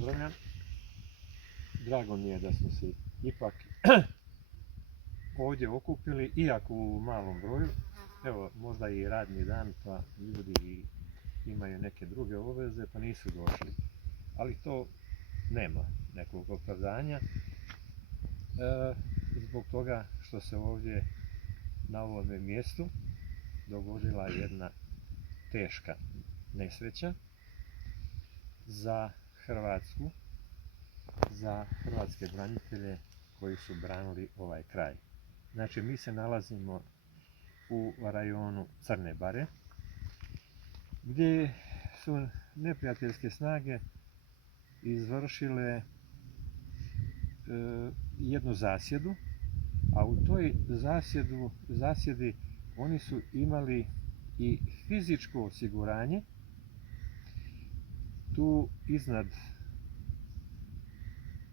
pozdravljam. Drago mi je da smo se ipak ovdje okupili, iako u malom broju. Evo, možda i radni dan, pa ljudi imaju neke druge obveze, pa nisu došli. Ali to nema nekog opravdanja. Zbog toga što se ovdje na ovome mjestu dogodila jedna teška nesreća za Hrvatsku, za hrvatske branitelje koji su branili ovaj kraj. Znači, mi se nalazimo u rajonu Crne Bare, gdje su neprijateljske snage izvršile jednu zasjedu, a u toj zasjedi oni su imali i fizičko osiguranje. Tu iznad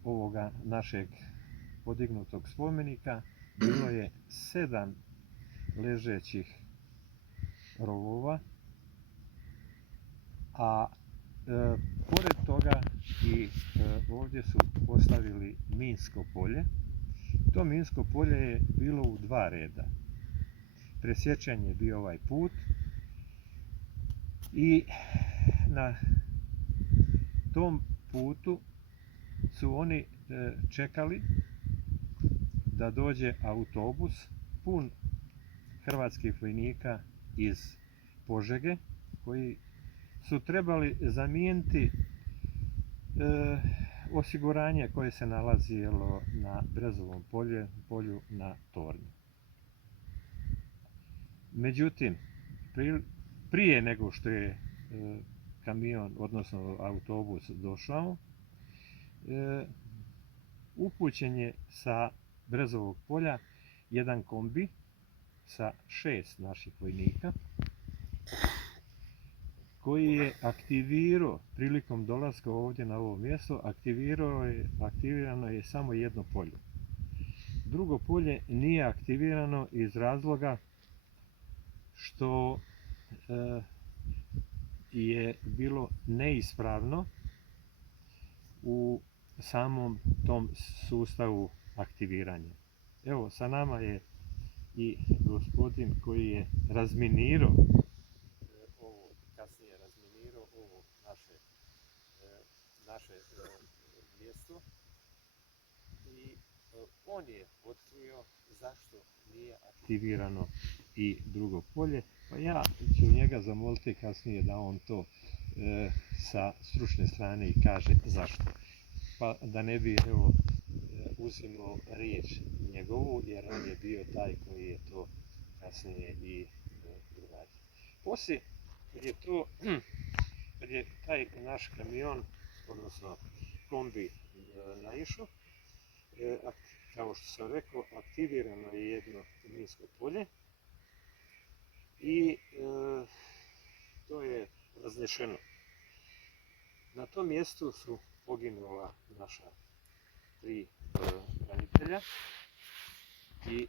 ovoga našeg podignutog spomenika bilo je 7 ležećih rovova, a pored toga i ovdje su postavili minsko polje. To minsko polje je bilo u 2 reda. Presječen je bio ovaj put i na tom putu su oni čekali da dođe autobus pun hrvatskih vojnika iz Požege, koji su trebali zamijeniti osiguranje koje se nalazilo na Brezovom polju na Tornju. Međutim, prije nego što je kamion, odnosno autobus došao, upućen je sa Brezovog polja jedan kombi sa 6 naših vojnika, koji je aktivirao prilikom dolaska ovdje na ovo mjesto, aktivirano je samo jedno polje. Drugo polje nije aktivirano iz razloga što je bilo neispravno u samom tom sustavu aktiviranja. Evo, sa nama je i gospodin koji je razminirao ovo, kasnije razminirao ovo naše mjesto, i on je otkrio zašto nije aktivirano i drugo polje. Pa ja ću njega zamoliti kasnije da on to sa stručne strane i kaže zašto. Pa da ne bi uzimao riječ njegovu, jer on je bio taj koji je to kasnije i uradio. Poslije, kad je taj naš kamion, odnosno kombi naišao, kao što sam rekao, aktivirano je jedno minsko polje i to je raznešeno. Na tom mjestu su poginula naša 3 branitelja i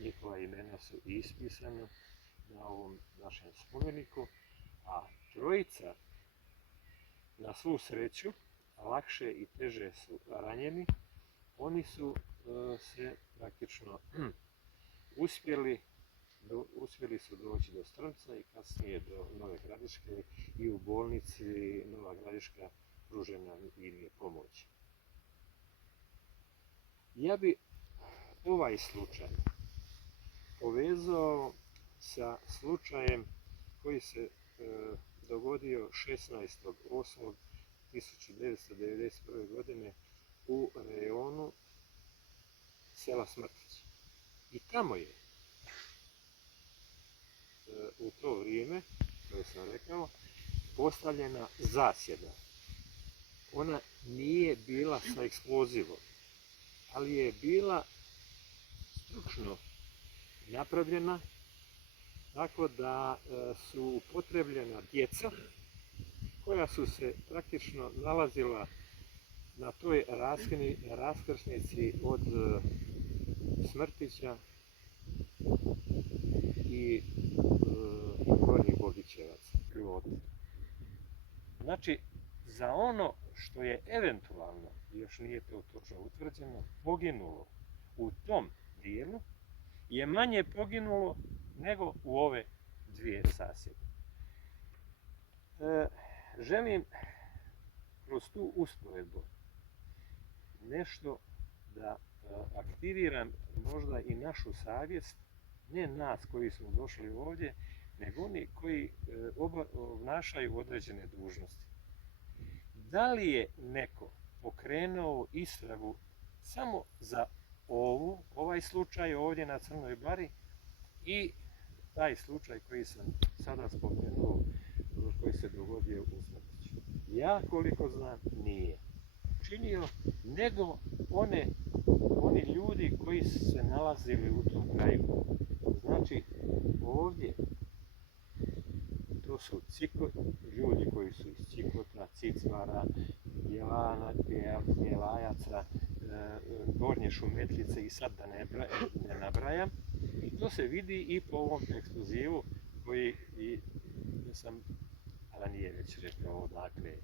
njihova imena su ispisana na ovom našem spomeniku, a 3 na svu sreću, lakše i teže su ranjeni. Oni su se praktično uspjeli su doći do Strmca i kasnije do Nove Gradiške, i u bolnici Nova Gradiška pružena im je pomoć. Ja bi ovaj slučaj povezao sa slučajem koji se dogodio 16.8.1991. godine u rejonu sela Smrtić. I tamo je u to vrijeme, koje sam rekao, postavljena zasjeda. Ona nije bila sa eksplozivom, ali je bila stručno napravljena tako da su upotrebljena djeca koja su se praktično nalazila na toj raskrsnici od Smrtića i Gornjih Bogićevaca. Znači, za ono što je eventualno, još nije to točno utvrđeno, poginulo u tom dijelu je manje poginulo nego u ove dvije zasjede. Želim kroz tu usporedbu nešto da aktiviram možda i našu savjest, ne nas koji smo došli ovdje, nego oni koji obnašaju određene dužnosti. Da li je neko pokrenuo istragu samo za ovaj slučaj ovdje na Crnoj Bari i taj slučaj koji sam sada spomenuo, koji se dogodio u Smrtiću? Ja koliko znam nije činio, nego oni ljudi koji su se nalazili u tom kraju. Znači ovdje to su ljudi koji su iz Cikota, Cicvara, Bjelajaca, Gornje Šumetlice i sad da ne nabrajam. I to se vidi i po ovom eksplozivu koji sam ranije već rekao odakle je.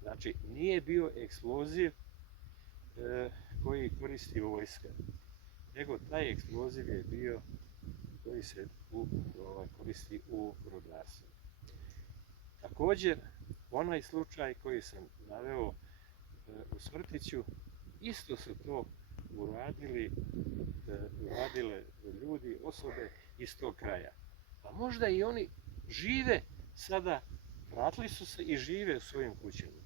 Znači nije bio eksploziv koji koristi vojska, nego taj eksploziv je bio koji se koristi u rudarstvu. Također, onaj slučaj koji sam naveo u Smrtiću, isto su to uradile ljudi, osobe iz tog kraja. Pa možda i oni žive sada, vratili su se i žive u svojim kućama.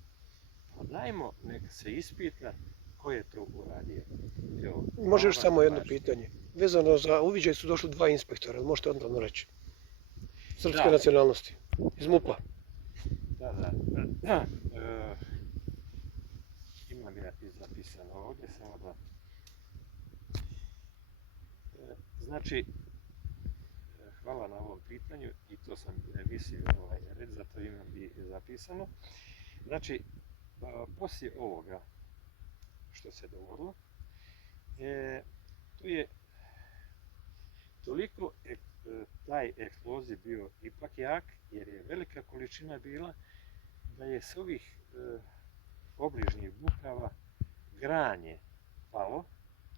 Pa dajmo, neka se ispita ko je to uradio. Može još samo jedno pitanje. Vezano za uviđaj su došli 2 inspektora, možete odmah reći. Srpske nacionalnosti, iz MUP-a. Da. Imam ja i zapisano ovdje, samo da... Znači, hvala na ovom pitanju i to sam mislio red, zato imam i zapisano. Znači, poslije ovoga što se dogodilo, tu je toliko taj eksploziv bio ipak jak, jer je velika količina bila, da je s ovih obližnjih bukava granje palo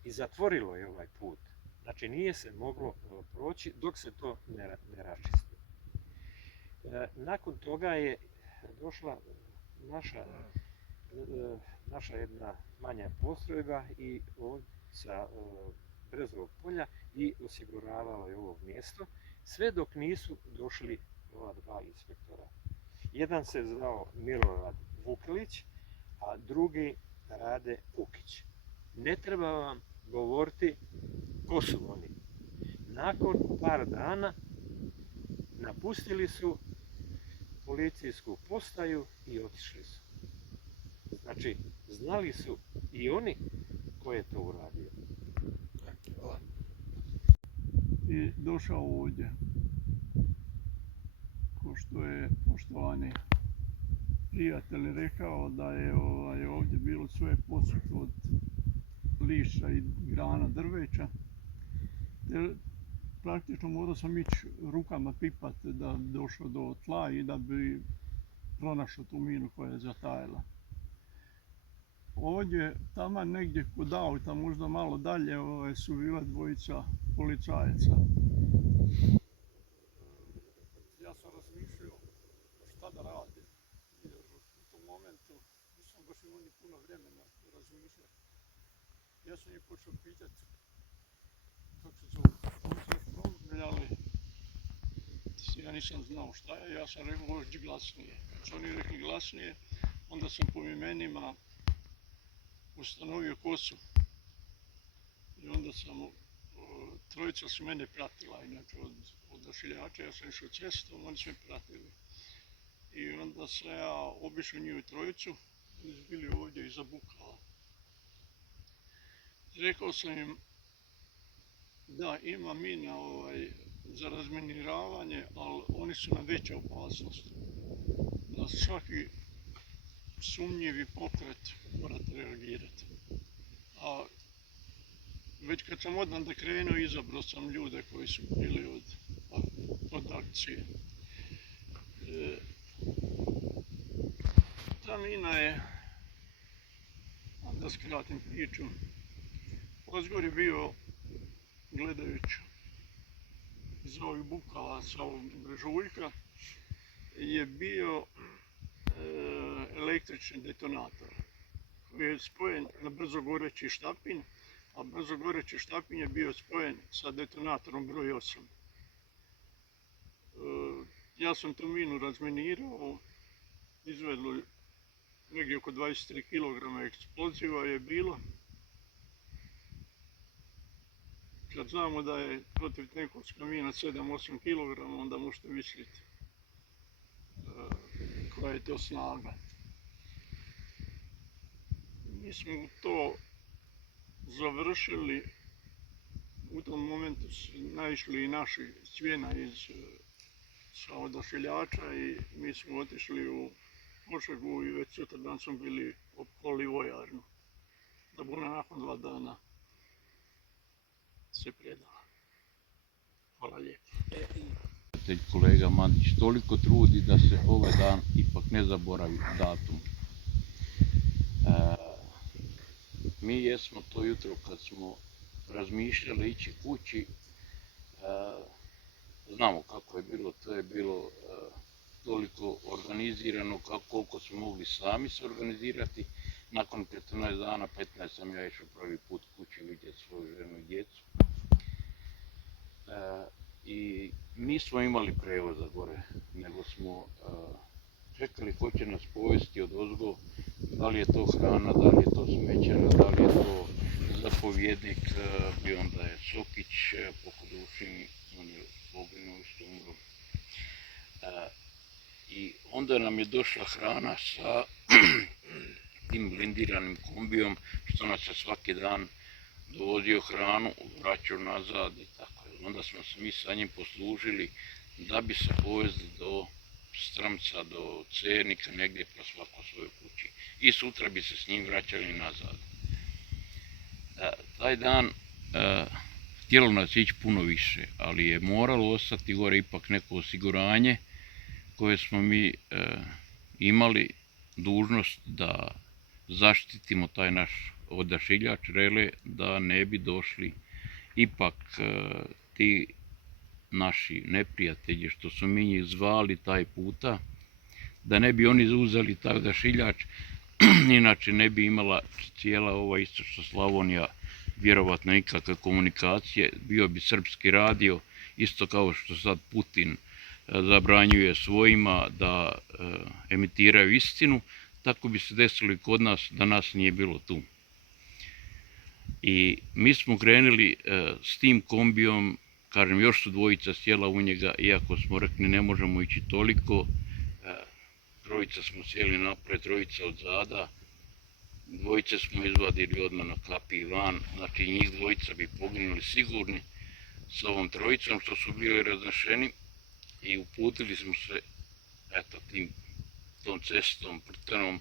i zatvorilo je ovaj put. Znači nije se moglo proći dok se to ne raščisti. Nakon toga je došla naša jedna manja postrojba i sa Brezovog polja i osiguravala je ovo mjesto, sve dok nisu došli ova 2 inspektora. Jedan se zvao Milorad Vukelić, a drugi Rade Kukić. Ne treba vam govoriti ko su oni. Nakon par dana napustili su policijsku postaju i otišli su. Znači, znali su i oni ko je to uradio. I došao ovdje, ko što je poštovani prijatelj rekao da je ovdje bilo sve posuto od lišća i grana drveća. Jer praktično morao sam ići rukama pipat da bi došao do tla i da bi pronašao tu minu koja je zatajala. Ovdje, tamo negdje kod auta, možda malo dalje, su bila 2 policajaca. Ja sam razmišljao šta da radim, jer u tom momentu nisam baš imao ni puno vremena razmišljati. Ja sam ih počeo pitati kako se zove, oni su promrljali, ja nisam znao šta je, ja sam rekao možda glasnije. Kad su oni rekli glasnije, onda sam po imenima ustanovio ko su. I onda sam, trojica su mene pratila, inače od odašiljača, ja sam išao cestom, oni su me pratili. I onda sam ja obišao njihovu trojicu, oni su bili ovdje iza Bukala. Rekao sam im da ima mina za razminiravanje, ali oni su nam veća opasnost. Na svaki sumnjivi pokret morate reagirati. A već kad sam odmah krenuo, izabrao sam ljude koji su bili od akcije. Ta mina je da skratim priču. Ozgor je bio, gledajući iz ovih bukala sa ovog brežuljka, je bio električni detonator koji je spojen na brzogoreći štapin, a brzogoreći štapin je bio spojen sa detonatorom broj 8. Ja sam tu minu razminirao, izvedlo negdje oko 23 kg eksploziva je bilo. Kad znamo da je protivtenkovska mina 7-8 kg, onda možete misliti koja je to snaga. Mi smo to završili, u tom momentu su naišli i naši cvjena sa odašiljača i mi smo otišli u Požegu i već sutradan smo bili opkolili vojarnu. Da bude nakon 2 dana se predala. Hvala lijepo. Kolega Mandić toliko trudi da se ovaj dan ipak ne zaboravi datum. Mi jesmo to jutro kad smo razmišljali ići kući, znamo kako je bilo, to je bilo toliko organizirano koliko smo mogli sami se organizirati. Nakon 14 dana, 15 sam ja išao prvi put kući vidjeti svoju ženu i djecu. I nismo imali prevoza gore, nego smo čekali ko će nas povesti od ozgo, da li je to hrana, da li je to smećara, da li je to zapovjednik, bio onda je Sokić, Pokodušin, on je poginuo isto umro. I onda nam je došla hrana sa tim blindiranim kombijom, što nas je svaki dan dovozio hranu, vraćao nazad i tako. Onda smo se mi sa njim poslužili da bi se povezli do Strmca, do Cernika, negdje pa svako svojoj kući. I sutra bi se s njim vraćali nazad. Taj dan htjelo nas ići puno više, ali je moralo ostati gore ipak neko osiguranje koje smo mi imali dužnost da zaštitimo taj naš odašiljač rele, da ne bi došli ipak ti naši neprijatelji što su mi njih zvali taj puta, da ne bi oni uzeli taj odašiljač, inače ne bi imala cijela ova istočna Slavonija vjerovatno nikakve komunikacije, bio bi srpski radio, isto kao što sad Putin zabranjuje svojima da emitiraju istinu, tako bi se desilo i kod nas da nas nije bilo tu. I mi smo krenuli s tim kombijom, kažem, još su dvojica sjela u njega, iako smo rekli ne možemo ići toliko. Trojica smo sjeli napred, trojica od zada, dvojice smo izvadili odmah na kapiji van, znači njih dvojica bi poginuli sigurni s ovom trojicom što su bili raznešeni i uputili smo se tom cestom, prtenom,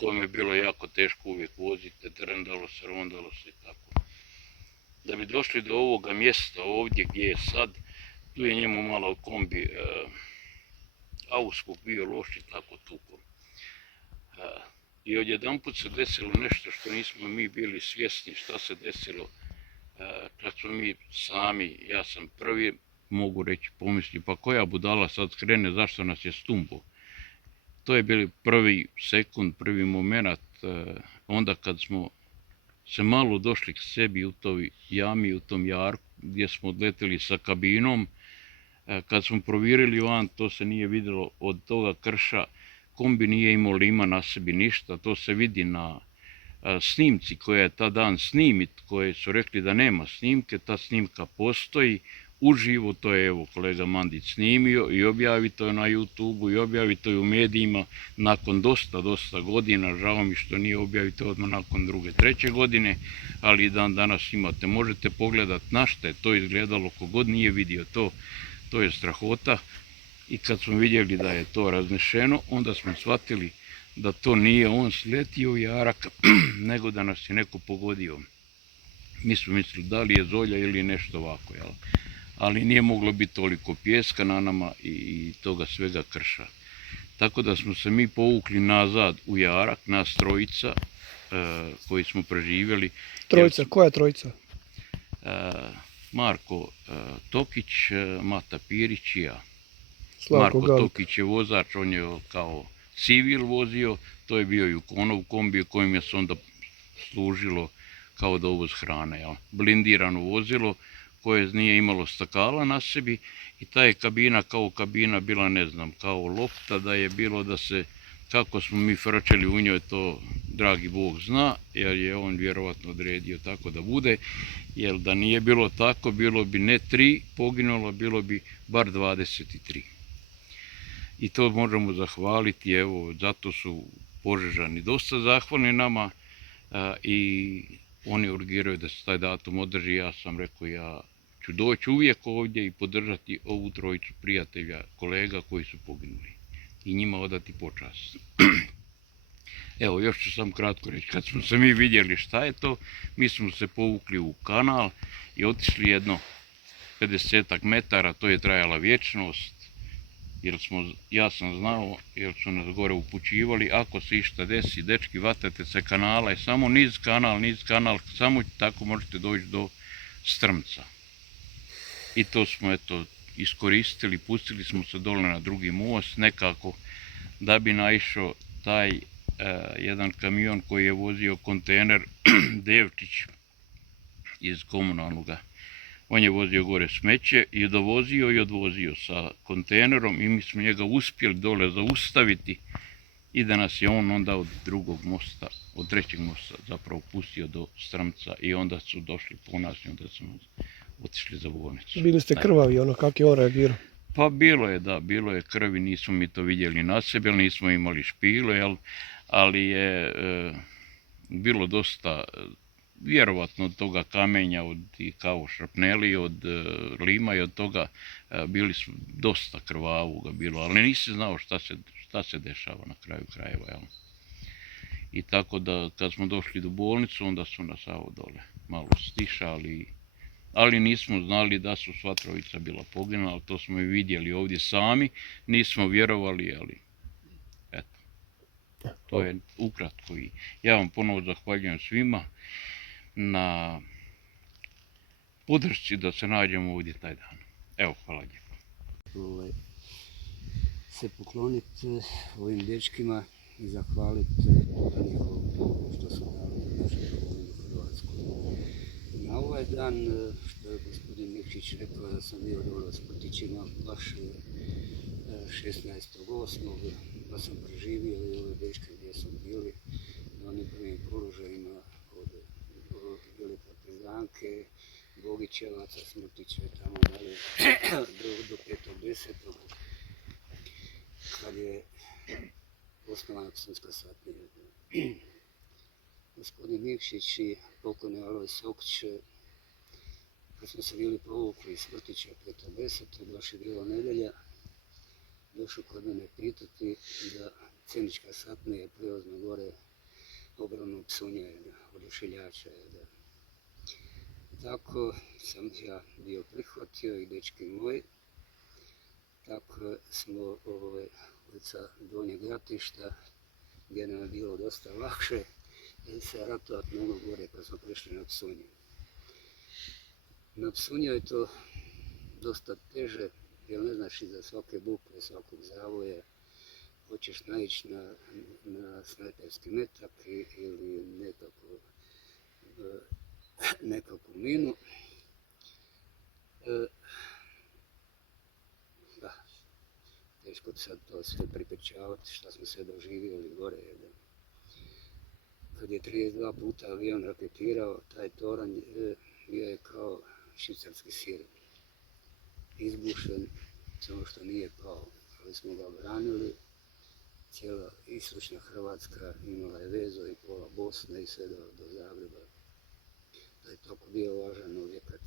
kojom je bilo jako teško uvijek voziti, trndalo se, rondalo se i tako. Da bi došli do ovoga mjesta ovdje gdje je sad, tu je njemu malo kombi auskog bio loši, tako tuko. I odjedanput se desilo nešto što nismo mi bili svjesni šta se desilo. Kad smo mi sami, ja sam prvi, mogu reći, pomislio, pa koja budala sad krene, zašto nas je stumbo? To je bili prvi sekund, prvi moment, onda kad smo se malo došli k sebi u toj jami, u tom jarku, gdje smo odleteli sa kabinom, kad smo provjerili van, to se nije vidjelo od toga krša, kombi nije imao lima na sebi ništa, to se vidi na snimci koja je ta dan snimit, koje su rekli da nema snimke, ta snimka postoji, uživo, to je evo kolega Mandić snimio i objavi to na YouTubeu i objavi to u medijima nakon dosta godina, žao mi što nije objavito odmah nakon 2., 3. godine, ali dan danas imate, možete pogledati na što je to izgledalo, kogod nije vidio to je strahota. I kad smo vidjeli da je to raznešeno, onda smo shvatili da to nije on sletio u jarak, nego da nas je neko pogodio. Mi smo mislili da li je zolja ili nešto ovako, jel? Ali nije moglo biti toliko pijeska na nama i toga svega krša. Tako da smo se mi povukli nazad u jarak, nas trojica, koji smo preživjeli. Trojica, koja trojica? Marko Tokić, Mata Pirić i ja. Slavko Marko Galika. Tokić je vozač, on je kao civil vozio, to je bio Jukonov kombi kojim je se onda služilo kao dovoz hrane. Jel? Blindirano vozilo koje nije imalo stakala na sebi i ta je kabina kao kabina bila, ne znam, kao lopta, da je bilo da se, kako smo mi frčeli u njoj, to dragi Bog zna, jer je on vjerovatno odredio tako da bude, jer da nije bilo tako, bilo bi ne 3 poginulo, bilo bi bar 23. I to možemo zahvaliti, evo, zato su Požežani dosta zahvalni nama i oni urgiraju da se taj datum održi. Ja sam rekao, ja ću doći uvijek ovdje i podržati ovu trojicu prijatelja, kolega koji su poginuli i njima odati počast. Evo, još ću sam kratko reći, kad smo se mi vidjeli šta je to, mi smo se povukli u kanal i otišli jedno 50 metara, to je trajala vječnost, jer ja sam znao, jer su nas gore upućivali, ako se išta desi, dečki, vatate se kanala i samo niz kanal, samo tako možete doći do Strmca. I to smo eto iskoristili, pustili smo se dole na drugi most nekako da bi naišao taj jedan kamion koji je vozio kontejner Devčić iz komunalnoga. On je vozio gore smeće i dovozio i odvozio sa kontejnerom i mi smo njega uspjeli dole zaustaviti i da nas je on onda od drugog mosta, od trećeg mosta zapravo pustio do Strmca i onda su došli po nas i onda su nas otišli za bolnicu. Bili ste krvavi, ono, kako je on reagirao? Pa bilo je, da, bilo je krvi, nismo mi to vidjeli na sebi, ali nismo imali špile, ali je bilo dosta, vjerovatno od toga kamenja, od kao šrapneli, od lima i od toga bili su dosta krvavuga bilo, ali nisi znao šta se dešava na kraju krajeva. Jel? I tako da kad smo došli do bolnicu, onda su nas dole malo stišali, ali nismo znali da su sva trojica bila poginula, to smo i vidjeli ovdje sami, nismo vjerovali, ali eto, to je ukratko. I ja vam ponovo zahvaljujem svima na podršci da se nađemo ovdje taj dan. Evo, hvala lijepo. Se pokloniti ovim dečkima i zahvaliti za njihovo što su dali za našu domovinu Hrvatsku. Na ovaj dan, što je gospodin Mikšić rekao da sam bio dole s Prtićima, baš 16.8. pa sam preživio i ove dečke gdje su bili na onim prvim položajima od bile partizanke, Bogićevaca, Smrtića i tamo dalje do 5.10. kad je osnovana Psunska satnija. Gospodin Mikšić i pokojni Aloj Sokić, kad smo se bili povukli iz Smrtića 5.10. baš je bila nedjelja, došao kod mene pitati da Cenička satnija preuzme gore obranu Psunja, oduševljača. Tako sam ja bio prihvatio i dečki moji. Tako smo ulica Donjeg ratišta, gdje nam je bilo dosta lakše se ratovati mnogo gore kad smo prešli na Psunju. Na Psunju je to dosta teže, jer ne znaš iza svake bukve, svakog zavoja, hoćeš naići na snajperski metak ili nekakvu minu. Teško sad to sve pripričavati šta smo sve doživjeli gore. Kad je 32 puta avion raketirao, taj toranj bio je kao švicarski sir. Izbušen, samo što nije pao, ali smo ga branili. Cijela istočna Hrvatska imala je vezu i pola Bosne i sve do Zagreba. Da je toliko bio važan objekat.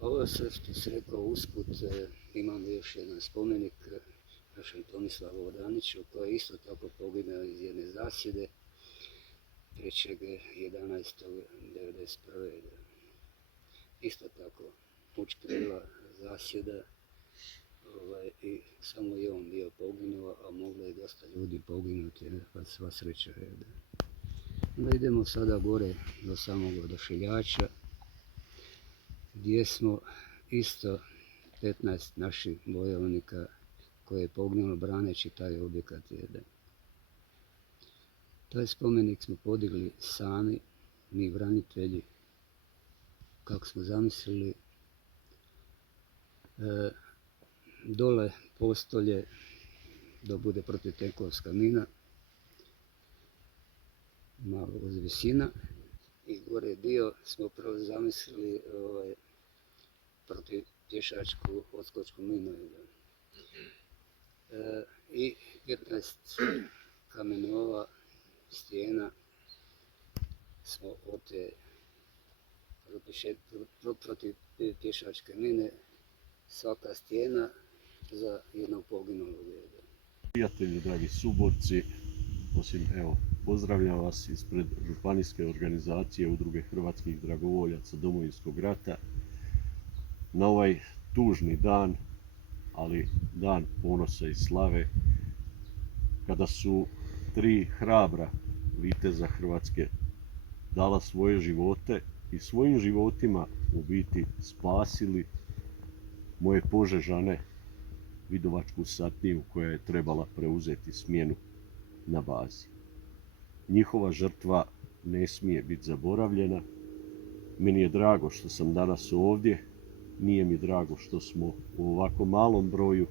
Ovo sve što se rekao usput, imam još jedan spomenik našem Tomislavu Vodaniću koji je isto tako poginuo iz jedne zasjede 3.11.1991. Isto tako mučkrila zasjeda i samo je on bio poginuo, a moglo je dosta ljudi poginuti, pa sva sreća je. Onda idemo sada gore do samog Odašiljača, gdje smo isto 15 naših bojovnika koje je poginulo braneći taj objekat jedan. Taj spomenik smo podigli sami, mi branitelji, kako smo zamislili. Dole postolje dok bude protivtenkovska mina, malo uz visina, i gore dio smo prvo zamislili protiv pješačku odskočku minu. I 15 kamenova stijena smo od te protiv pješačke mine, svaka stijena za jednog poginulog. Prijatelji, dragi suborci, osim evo, pozdravljam vas ispred županijske organizacije Udruge hrvatskih dragovoljaca Domovinskog rata na ovaj tužni dan, ali dan ponosa i slave, kada su 3 hrabra viteza Hrvatske dala svoje živote i svojim životima u biti spasili moje Požežane, Vidovačku satniju koja je trebala preuzeti smjenu na bazi. Njihova žrtva ne smije biti zaboravljena. Meni je drago što sam danas ovdje, nije mi drago što smo u ovako malom broju.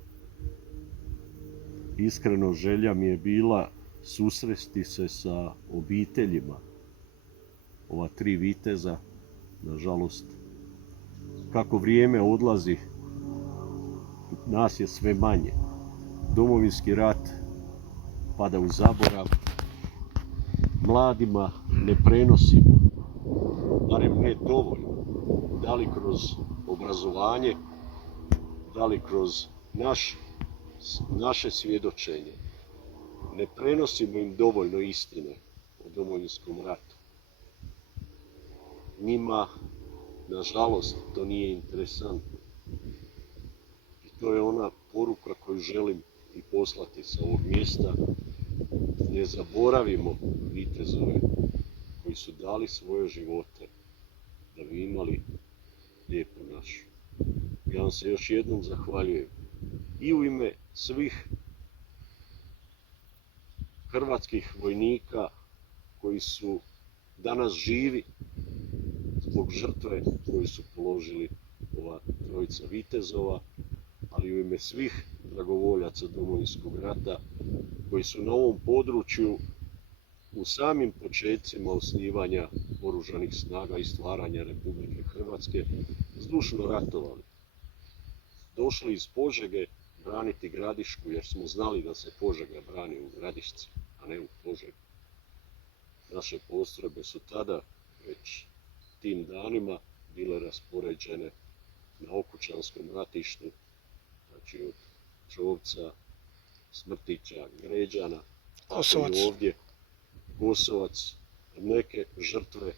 Iskreno želja mi je bila susresti se sa obiteljima ova 3 viteza. Nažalost, kako vrijeme odlazi, nas je sve manje. Domovinski rat pada u zaborav. Mladima ne prenosimo, barem ne dovoljno, da li kroz obrazovanje, da li kroz naše svjedočenje. Ne prenosimo im dovoljno istine o Domovinskom ratu. Njima, nažalost, to nije interesantno. I to je ona poruka koju želim i poslati sa ovog mjesta. Ne zaboravimo vitezove koji su dali svoje živote da bi imali lijepu našu. Ja vam se još jednom zahvaljujem i u ime svih hrvatskih vojnika koji su danas živi zbog žrtve koju su položili ova 3 vitezova, ali i u ime svih dragovoljaca Domovinskog rata koji su na ovom području u samim početcima osnivanja oružanih snaga i stvaranja Republike Hrvatske zdušno ratovali. Došli iz Požege braniti Gradišku jer smo znali da se Požega brani u Gradišci, a ne u Požegi. Naše postrojbe su tada već tim danima bile raspoređene na Okučanskom ratištu, znači od Čovca, Smrtića, Gređana, Kosovac. Ovdje Kosovac. Neke žrtve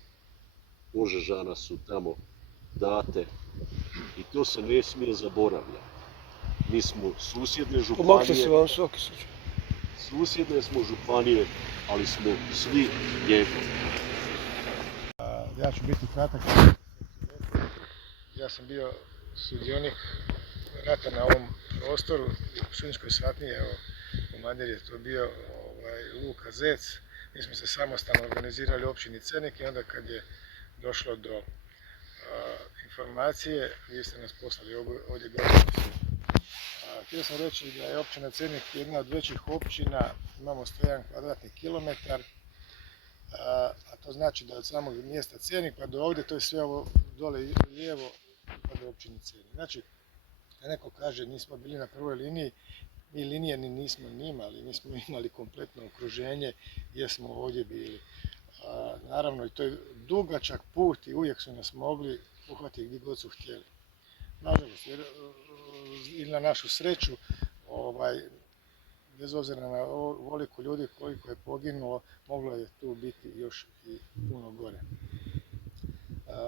Požežana su tamo date i to se ne smije zaboravljati. Mi smo susjedne Pomakli se županije, vam svaki slučaj. susjedne smo županije, ali smo svi njegovi. Ja ću biti kratak. Ja sam bio sudionik rata na ovom prostoru u Šunjskoj satniji, evo komandir je to bio Luka Zec. Mi smo se samostalno organizirali u općini Cernik i onda kad je došlo do informacije, vi ste nas poslali ovdje govoriti. Htio sam reći da je općina Cernik jedna od većih općina, imamo 101 kvadratni kilometar, a to znači da od samog mjesta Cernik pa do ovdje, to je sve ovo dole lijevo pa do općine Cernik. Znači, kad neko kaže nismo bili na prvoj liniji, mi linije ni nismo imali, nismo imali kompletno okruženje jer smo ovdje bili. Naravno, i to je dugačak put i uvijek su nas mogli uhvatiti gdje god su htjeli. Nažalost, ili na našu sreću, bez obzira na ovoliko ljudi koliko je poginulo, moglo je tu biti još i puno gore.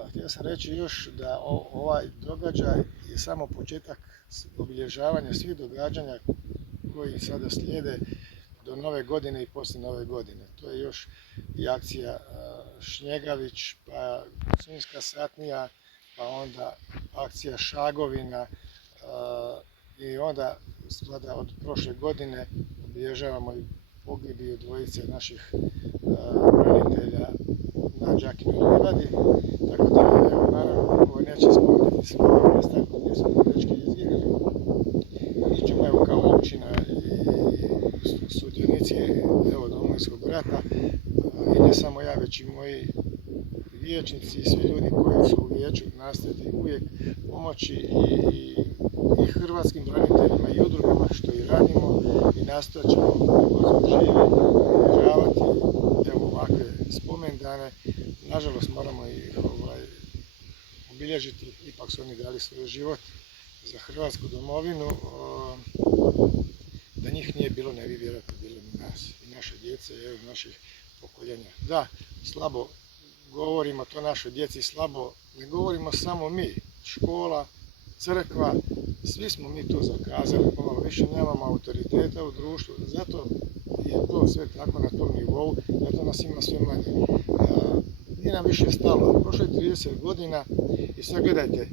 Htio sam reći još da ovaj događaj je samo početak obilježavanja svih događanja koji sada slijede do Nove godine i poslije Nove godine. To je još i akcija Šnjegavić, pa Sunjska satnija, pa onda akcija Šagovina i onda sada od prošle godine obilježavamo i pogibiju dvojice naših branitelja na Đakinovoj livadi. Tako da, evo, naravno, ovo neće spomenuti sve ove mjesta gdje su nam dečki izginuli. Mi ćemo, evo, kao općina i sudionici, evo, Domovinskog rata, i ne samo ja, već i moji vijećnici i svi ljudi koji su u vijeću nastojati uvijek pomoći i hrvatskim braniteljima i udrugama, što i radimo, i nastojat ćemo brzo živi obilježavati evo ovakve spomendane. Nažalost moramo i obilježiti, ipak su oni dali svoj život za Hrvatsku domovinu. Da njih nije bilo, ne bi vjerojatno bilo ni nas i naše djece i naših pokoljenja. Da, slabo govorimo to našoj djeci, slabo ne govorimo samo mi, škola, crkva, svi smo mi to zakazali, pomalo više nemamo autoriteta u društvu, zato je to sve tako na tom nivou, zato nas ima sve manje. Nije nam više stalo, prošlo je 30 godina i sad gledajte,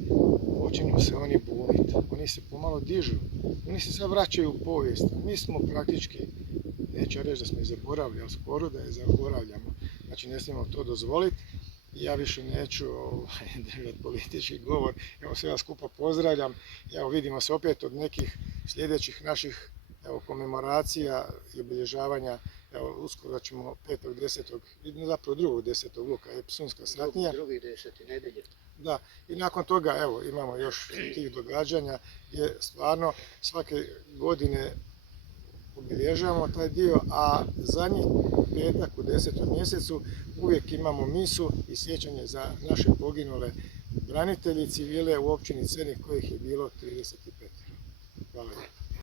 počinju se oni buniti, oni se pomalo dižu, oni se sad vraćaju u povijest, mi smo praktički, neću reći da smo ih zaboravili, ali skoro da je zaboravljamo, znači ne smijemo to dozvoliti. Ja više neću držati politički govor, evo sve vas skupa pozdravljam, evo vidimo se opet od nekih sljedećih naših komemoracija i obilježavanja, evo uskoro ćemo 5.10., zapravo 2.10. Luka je Sunjska satnija. 2.10. nedelje. Da, i nakon toga evo imamo još tih događanja gdje stvarno svake godine obilježavamo taj dio, a zadnji petak u 10. mjesecu uvijek imamo misu i sjećanje za naše poginule branitelji, civile u općini Cernik kojih je bilo 35. Hvala lijepo.